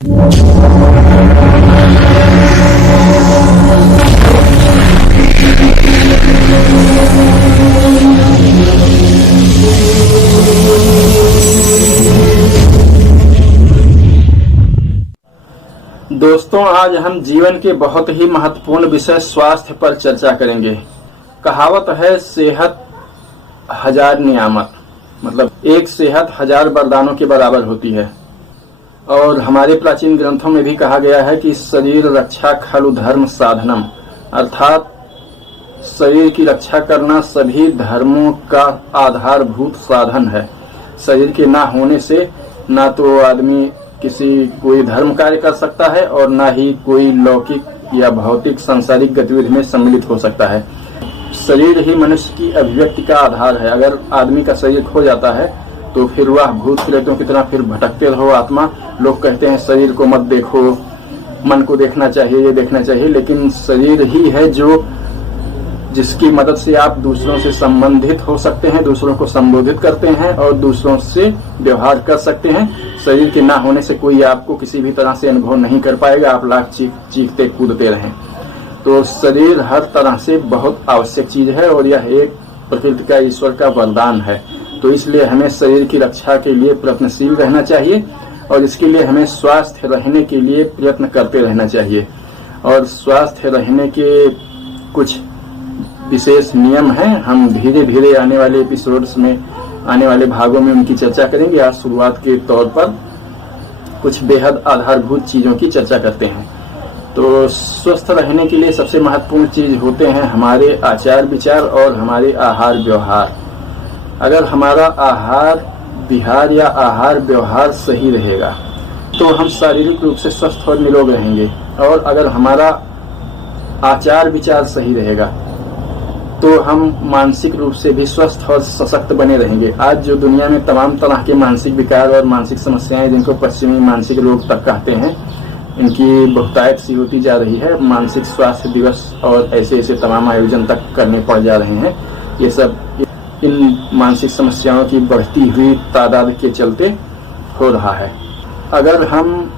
दोस्तों, आज हम जीवन के बहुत ही महत्वपूर्ण विषय स्वास्थ्य पर चर्चा करेंगे। कहावत है, सेहत हजार नियामत, मतलब एक सेहत हजार वरदानों के बराबर होती है। और हमारे प्राचीन ग्रंथों में भी कहा गया है कि शरीर रक्षा खलु धर्म साधनम, अर्थात शरीर की रक्षा करना सभी धर्मों का आधारभूत साधन है। शरीर के ना होने से ना तो आदमी कोई धर्म कार्य कर सकता है और ना ही कोई लौकिक या भौतिक सांसारिक गतिविधि में सम्मिलित हो सकता है। शरीर ही मनुष्य की अभिव्यक्ति का आधार है। अगर आदमी का शरीर खो जाता है तो फिर वह भूत प्रेतों की तरह फिर भटकते रहो आत्मा। लोग कहते हैं शरीर को मत देखो, मन को देखना चाहिए, ये देखना चाहिए, लेकिन शरीर ही है जिसकी मदद से आप दूसरों से संबंधित हो सकते हैं, दूसरों को संबोधित करते हैं और दूसरों से व्यवहार कर सकते हैं। शरीर के ना होने से कोई आपको किसी भी तरह से अनुभव नहीं कर पाएगा, आप लाख चीखते कूदते रहें। तो शरीर हर तरह से बहुत आवश्यक चीज है और यह एक प्रकृति का, ईश्वर का वरदान है। तो इसलिए हमें शरीर की रक्षा के लिए प्रयत्नशील रहना चाहिए और इसके लिए हमें स्वस्थ रहने के लिए प्रयत्न करते रहना चाहिए। और स्वस्थ रहने के कुछ विशेष नियम हैं। हम धीरे धीरे आने वाले एपिसोड्स में, आने वाले भागों में उनकी चर्चा करेंगे। आज शुरुआत के तौर पर कुछ बेहद आधारभूत चीजों की चर्चा करते हैं। तो स्वस्थ रहने के लिए सबसे महत्वपूर्ण चीज होते हैं हमारे आचार विचार और हमारे आहार व्यवहार। अगर हमारा आहार विहार या आहार व्यवहार सही रहेगा तो हम शारीरिक रूप से स्वस्थ और निरोग रहेंगे। और अगर हमारा आचार विचार सही रहेगा तो हम मानसिक रूप से भी स्वस्थ और सशक्त बने रहेंगे। आज जो दुनिया में तमाम तरह के मानसिक विकार और मानसिक समस्याएं, जिनको पश्चिमी मानसिक रोग तक कहते हैं, इनकी बहुतायत सी होती जा रही है। मानसिक स्वास्थ्य दिवस और ऐसे तमाम आयोजन तक करने पड़ जा रहे हैं। ये सब इन मानसिक समस्याओं की बढ़ती हुई तादाद के चलते हो रहा है। अगर हम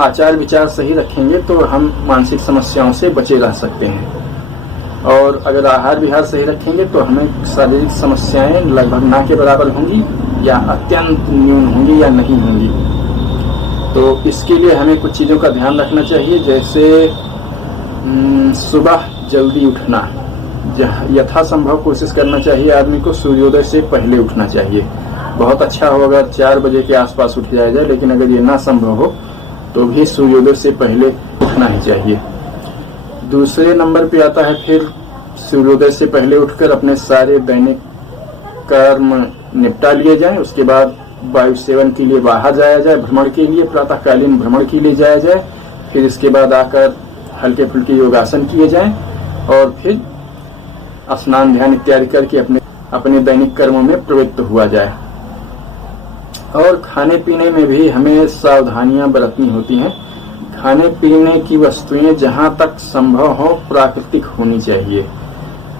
आचार विचार सही रखेंगे तो हम मानसिक समस्याओं से बचे रह सकते हैं। और अगर आहार विहार सही रखेंगे तो हमें शारीरिक समस्याएं लगभग ना के बराबर होंगी या अत्यंत न्यून होंगी या नहीं होंगी। तो इसके लिए हमें कुछ चीजों का ध्यान रखना चाहिए, जैसे सुबह जल्दी उठना। यथासंभव कोशिश करना चाहिए आदमी को सूर्योदय से पहले उठना चाहिए। बहुत अच्छा हो अगर 4 बजे के आसपास उठ जाया जाए, लेकिन अगर ये ना संभव हो तो भी सूर्योदय से पहले उठना ही चाहिए। दूसरे नंबर पे आता है फिर सूर्योदय से पहले उठकर अपने सारे दैनिक कर्म निपटा लिए जाएं। उसके बाद वायु सेवन के लिए बाहर जाया जाए, भ्रमण के लिए, प्रातःकालीन भ्रमण के लिए जाया जाए। फिर इसके बाद आकर हल्के फुल्के योगासन किए जाएं और फिर स्नान ध्यान इत्यादि करके अपने दैनिक कर्मों में प्रवृत्त हुआ जाए। और खाने पीने में भी हमें सावधानियां बरतनी होती हैं। खाने पीने की वस्तुएं जहां तक संभव हो प्राकृतिक होनी चाहिए।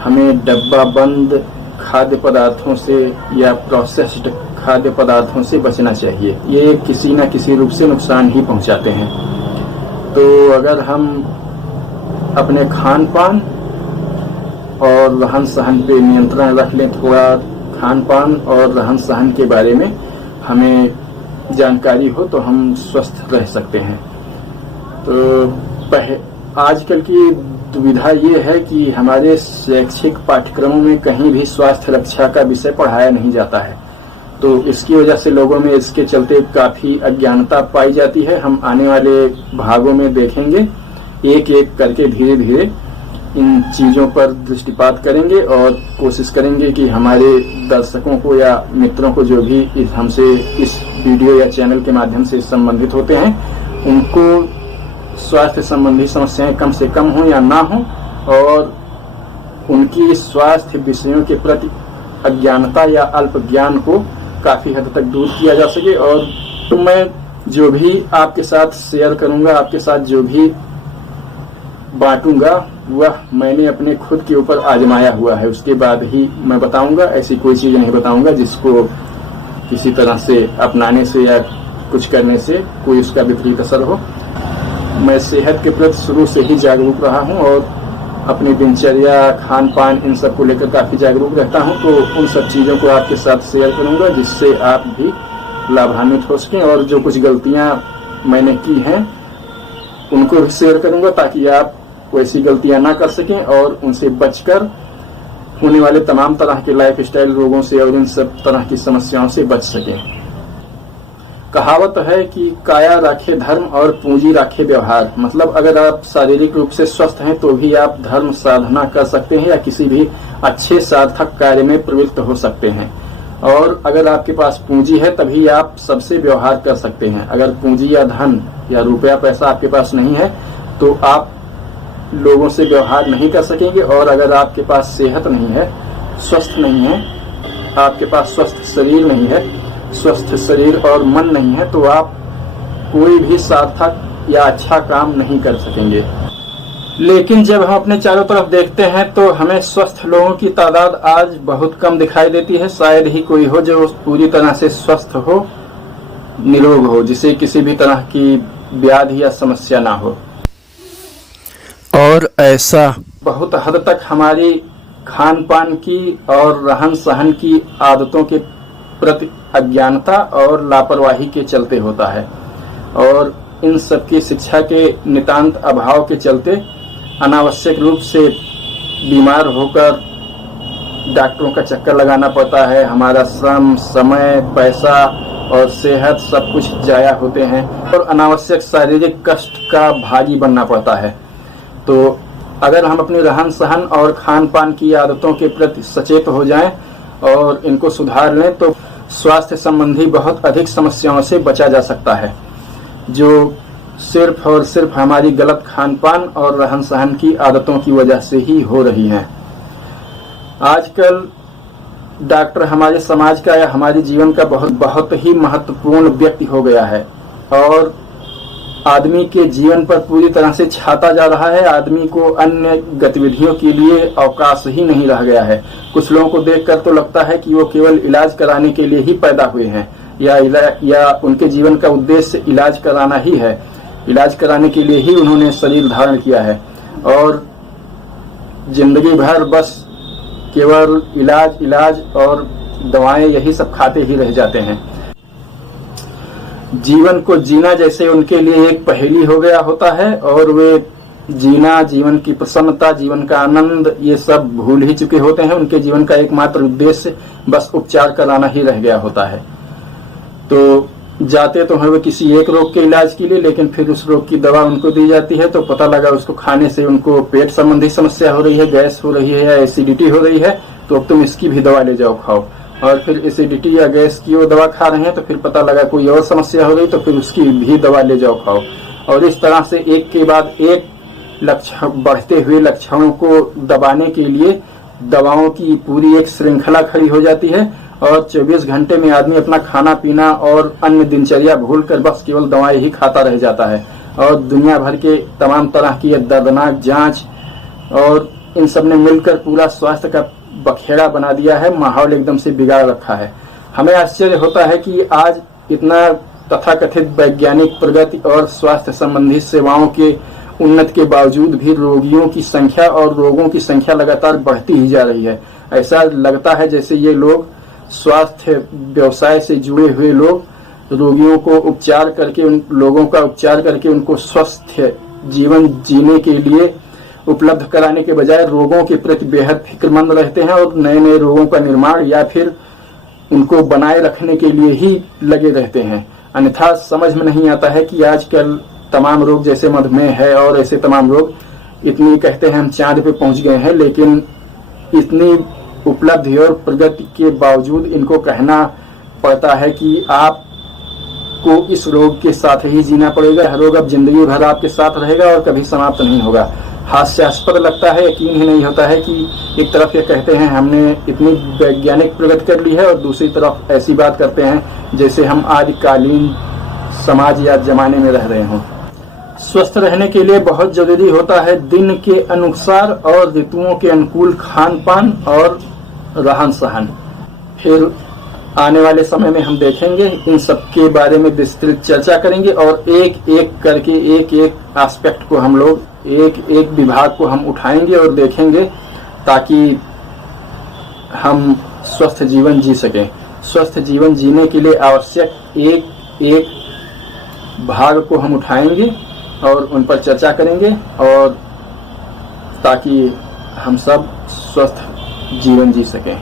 हमें डब्बा बंद खाद्य पदार्थों से या प्रोसेस्ड खाद्य पदार्थों से बचना चाहिए। ये किसी न किसी रूप से नुकसान ही पहुंचाते हैं। तो अगर हम अपने खान पान और रहन सहन पे नियंत्रण रख लें, थोड़ा खान पान और रहन सहन के बारे में हमें जानकारी हो तो हम स्वस्थ रह सकते हैं। तो आजकल की दुविधा ये है कि हमारे शैक्षिक पाठ्यक्रमों में कहीं भी स्वास्थ्य रक्षा का विषय पढ़ाया नहीं जाता है। तो इसकी वजह से लोगों में इसके चलते काफी अज्ञानता पाई जाती है। हम आने वाले भागों में देखेंगे, एक एक करके धीरे धीरे इन चीजों पर दृष्टिपात करेंगे और कोशिश करेंगे कि हमारे दर्शकों को या मित्रों को जो भी हमसे इस वीडियो या चैनल के माध्यम से संबंधित होते हैं, उनको स्वास्थ्य संबंधी समस्याएं कम से कम हो या ना हो और उनकी स्वास्थ्य विषयों के प्रति अज्ञानता या अल्प ज्ञान को काफी हद तक दूर किया जा सके। और तो मैं जो भी आपके साथ शेयर करूंगा, आपके साथ जो भी बांटूंगा, वह मैंने अपने खुद के ऊपर आजमाया हुआ है। उसके बाद ही मैं बताऊंगा। ऐसी कोई चीज नहीं बताऊंगा जिसको किसी तरह से अपनाने से या कुछ करने से कोई उसका विपरीत असर हो। मैं सेहत के प्रति शुरू से ही जागरूक रहा हूँ और अपनी दिनचर्या, खान पान, इन सब को लेकर काफ़ी जागरूक रहता हूँ। तो उन सब चीज़ों को आपके साथ शेयर करूँगा जिससे आप भी लाभान्वित हो सकें, और जो कुछ गलतियाँ मैंने की हैं उनको भी शेयर करूँगा ताकि आप वैसी गलतियाँ ना कर सकें और उनसे बचकर होने वाले तमाम तरह के लाइफ स्टाइल रोगों से और इन सब तरह की समस्याओं से बच सकें। कहावत है कि काया राखे धर्म और पूंजी राखे व्यवहार। मतलब अगर आप शारीरिक रूप से स्वस्थ हैं तो भी आप धर्म साधना कर सकते हैं या किसी भी अच्छे सार्थक कार्य में प्रवृत्त हो सकते हैं, और अगर आपके पास पूंजी है तभी आप सबसे व्यवहार कर सकते हैं। अगर पूंजी या धन या रुपया पैसा आपके पास नहीं है तो आप लोगों से व्यवहार नहीं कर सकेंगे, और अगर आपके पास सेहत नहीं है, स्वस्थ नहीं है, आपके पास स्वस्थ शरीर नहीं है, स्वस्थ शरीर और मन नहीं है, तो आप कोई भी सार्थक या अच्छा काम नहीं कर सकेंगे। लेकिन जब हम अपने चारों तरफ देखते हैं तो हमें स्वस्थ लोगों की तादाद आज बहुत कम दिखाई देती है। शायद ही कोई हो जो पूरी तरह से स्वस्थ हो, निरोग हो, जिसे किसी भी तरह की व्याधि या समस्या ना हो। और ऐसा बहुत हद तक हमारी खान पान की और रहन सहन की आदतों के प्रति अज्ञानता और लापरवाही के चलते होता है, और इन सब की शिक्षा के नितांत अभाव के चलते अनावश्यक रूप से बीमार होकर डॉक्टरों का चक्कर लगाना पड़ता है। हमारा श्रम, समय, पैसा और सेहत सब कुछ जाया होते हैं और अनावश्यक शारीरिक कष्ट का भागी बनना पड़ता है। तो अगर हम अपनी रहन सहन और खान पान की आदतों के प्रति सचेत हो जाएं और इनको सुधार लें तो स्वास्थ्य संबंधी बहुत अधिक समस्याओं से बचा जा सकता है, जो सिर्फ और सिर्फ हमारी गलत खान पान और रहन सहन की आदतों की वजह से ही हो रही हैं। आजकल डॉक्टर हमारे समाज का या हमारे जीवन का बहुत ही महत्वपूर्ण व्यक्ति हो गया है और आदमी के जीवन पर पूरी तरह से छाता जा रहा है। आदमी को अन्य गतिविधियों के लिए अवकाश ही नहीं रह गया है। कुछ लोगों को देखकर तो लगता है कि वो केवल इलाज कराने के लिए ही पैदा हुए हैं या उनके जीवन का उद्देश्य इलाज कराना ही है। इलाज कराने के लिए ही उन्होंने शरीर धारण किया है और जिंदगी भर बस केवल इलाज और दवाएं यही सब खाते ही रह जाते हैं। जीवन को जीना जैसे उनके लिए एक पहेली हो गया होता है और वे जीना, जीवन की प्रसन्नता, जीवन का आनंद, ये सब भूल ही चुके होते हैं। उनके जीवन का एकमात्र उद्देश्य बस उपचार कराना ही रह गया होता है। तो जाते तो हैं वे किसी एक रोग के इलाज के लिए, लेकिन फिर उस रोग की दवा उनको दी जाती है तो पता लगा उसको खाने से उनको पेट संबंधी समस्या हो रही है, गैस हो रही है या एसिडिटी हो रही है, तो अब तुम इसकी भी दवा ले जाओ खाओ। और फिर एसिडिटी या गैस की वो दवा खा रहे हैं तो फिर पता लगा कोई और समस्या हो रही तो फिर उसकी भी दवा ले जाओ खाओ। और इस तरह से एक के बाद एक लक्षण, बढ़ते हुए लक्षणों को दबाने के लिए दवाओं की पूरी एक श्रृंखला खड़ी हो जाती है और 24 घंटे में आदमी अपना खाना पीना और अन्य दिनचर्या भूलकर बस केवल दवाएं ही खाता रह जाता है। और दुनिया भर के तमाम तरह की दर्दनाक जांच और इन सब ने मिलकर पूरा स्वास्थ्य का बखेड़ा बना दिया है, माहौल एकदम से बिगाड़ रखा है। हमें आश्चर्य होता है कि आज इतना तथाकथित वैज्ञानिक प्रगति और स्वास्थ्य संबंधी सेवाओं के उन्नति के बावजूद भी रोगियों की संख्या और रोगों की संख्या लगातार बढ़ती ही जा रही है। ऐसा लगता है जैसे ये लोग, स्वास्थ्य व्यवसाय से जुड़े हुए लोग, रोगियों को उपचार करके, उन लोगों का उपचार करके उनको स्वस्थ जीवन जीने के लिए उपलब्ध कराने के बजाय रोगों के प्रति बेहद फिक्रमंद रहते हैं और नए नए रोगों का निर्माण या फिर उनको बनाए रखने के लिए ही लगे रहते हैं। अन्यथा समझ में नहीं आता है कि आजकल तमाम रोग जैसे मधुमेह है और ऐसे तमाम रोग, इतनी कहते हैं हम चांद पे पहुंच गए हैं, लेकिन इतनी उपलब्धि और प्रगति के बावजूद इनको कहना पड़ता है कि आपको इस रोग के साथ ही जीना पड़ेगा। यह रोग अब जिंदगी भर आपके साथ रहेगा और कभी समाप्त नहीं होगा। हास्यास्पद लगता है, यकीन ही नहीं होता है कि एक तरफ ये कहते हैं हमने इतनी वैज्ञानिक प्रगति कर ली है और दूसरी तरफ ऐसी बात करते हैं जैसे हम आदिकालीन समाज या जमाने में रह रहे हों। स्वस्थ रहने के लिए बहुत जरूरी होता है दिन के अनुसार और ऋतुओं के अनुकूल खान पान और रहन सहन। फिर आने वाले समय में हम देखेंगे। इन सब के बारे में विस्तृत चर्चा करेंगे और एक एक करके एक एक एस्पेक्ट को हम लोग एक एक विभाग को हम उठाएंगे और देखेंगे, ताकि हम स्वस्थ जीवन जी सकें। स्वस्थ जीवन जीने के लिए आवश्यक एक एक भाग को हम उठाएंगे और उन पर चर्चा करेंगे, और ताकि हम सब स्वस्थ जीवन जी सकें।